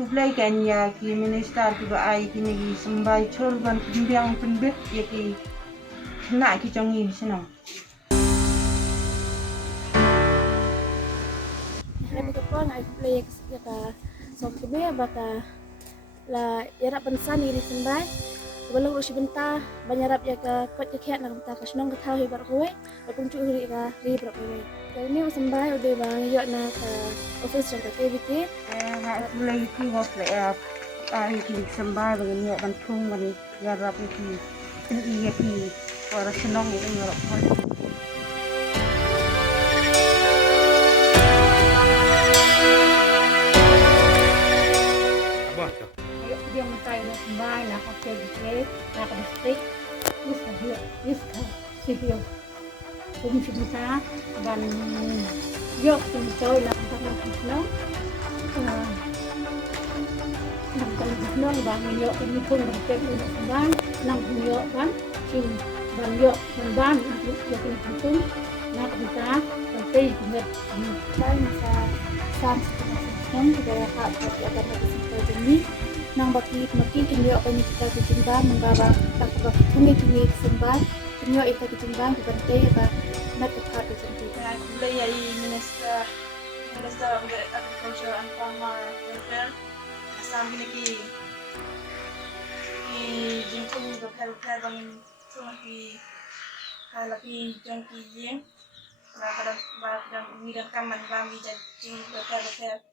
Tublay kanya ki minister ki ba ai ki nigi sambai chol ban pimbiang pimbek ya ki na ki chongi sinam. Hai buka pon ai play ya ka som kebe baka la yara pensan iri sembai belum usi benta banyarap ya ka kot ya nak benta ka senong ka tahu bar kowe ba kuncu ri ka ri bar kowe kali ni sembai udah bang yo na ka office yang ka KVK Ha tublay ki was le ai ki sambai ban ni ban thung ban garap ki tin iya ki para senong ini ngorok koi. Dia mentai na sembai na ka KVK na ka district is ka sihyo kum sibita dan yok tum toy na ka na kisno nang kan kisno ba mi yok ni pun ba te ni sembai nang yok kan sim ban yok ban yok ni pun na ka bita dan te kumet sai masa sam sekarang kita ka ya ka na district ini nang baki maki kinyo ka ni kita kejimban membawa tak ba tungi tungi sembai kinyo ita kejimban di bante ba nak ka ka senti I play a minister of the Agriculture and Farmer Welfare. Asam ni jingkung berkali-kali bangin semua lagi jangki jing. Kadang-kadang midang kaman bami jadi berkali-kali